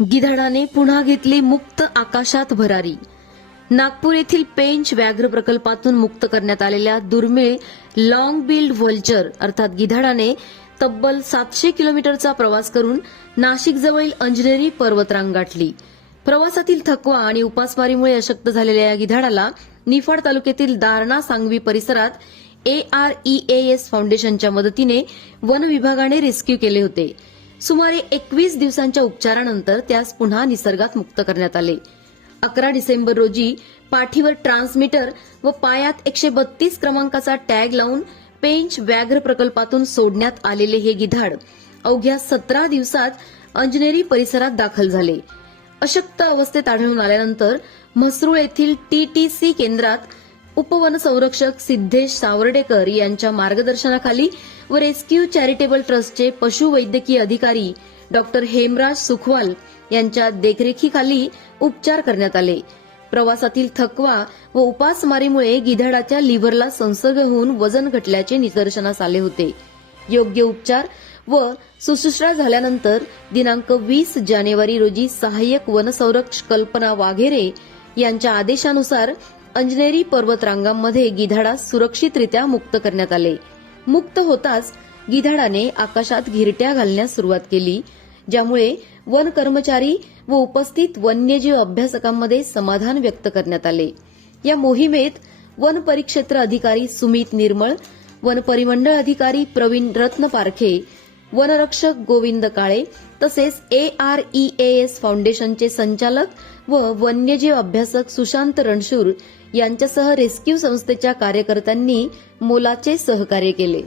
गिधाडाने पुन्हा घेतली मुक्त आकाशात भरारी. नागपूर येथील पेंच व्याघ्र प्रकल्पातून मुक्त करण्यात आलेल्या दुर्मिळ लॉंग बिल्ड व्हल्चर अर्थात गिधाडाने तब्बल सातशे किलोमीटरचा प्रवास करून नाशिकजवळील अंजनेरी पर्वतरांग गाठली. प्रवासातील थकवा आणि उपासमारीमुळे अशक्त झालेल्या या गिधाडाला निफाड तालुक्यातील दारणा सांगवी परिसरात एआरईएएस फाउंडेशनच्या मदतीने वन विभागाने रेस्क्यू केले होते. सुमारे एकवीस दिवसांच्या उपचारानंतर त्यास पुन्हा निसर्गात मुक्त करण्यात आले. अकरा डिसेंबर रोजी पाठीवर ट्रान्समीटर व पायात एकशे बत्तीस क्रमांकाचा टॅग लावून पेंच व्याघ्र प्रकल्पातून सोडण्यात आलेले हे गिधाड अवघ्या सतरा दिवसात अंजनेरी परिसरात दाखल झाले. अशक्त अवस्थेत आढळून आल्यानंतर म्हसरूळ येथील टीटीसी केंद्रात उपवनसंरक्षक सिद्धेश सावर्डेकर यांच्या मार्गदर्शनाखाली व रेस्क्यू चॅरिटेबल ट्रस्टचे पशुवैद्यकीय अधिकारी डॉक्टर हेमराज सुखवाल यांच्या देखरेखीखाली उपचार करण्यात आले. प्रवासातील थकवा व उपासमारीमुळे गिधाडाच्या लिव्हरला संसर्ग होऊन वजन घटल्याचे निदर्शनास आले होते. योग्य उपचार व सुश्रुषा झाल्यानंतर दिनांक वीस जानेवारी रोजी सहाय्यक वनसंरक्षक कल्पना वाघेरे यांच्या आदेशानुसार अंजनेरी पर्वतरांगांमध्ये गिधाडा सुरक्षितरित्या मुक्त करण्यात आले. मुक्त होताच गिधाडाने आकाशात घिरट्या घालण्यास सुरुवात केली ज्यामुळे वन कर्मचारी व उपस्थित वन्यजीव अभ्यासकांमध्ये समाधान व्यक्त करण्यात आले. या मोहिमेत वन परिक्षेत्र अधिकारी सुमित निर्मळ वन परिमंडळ अधिकारी प्रवीण रत्न पारखे वनरक्षक गोविंद काळे तसेच ए आर ई एस फाउंडेशनचे संचालक व वन्यजीव अभ्यासक सुशांत रणशूर यांच्यासह रेस्क्यू संस्थेच्या कार्यकर्त्यांनी मोलाचे सहकार्य केले.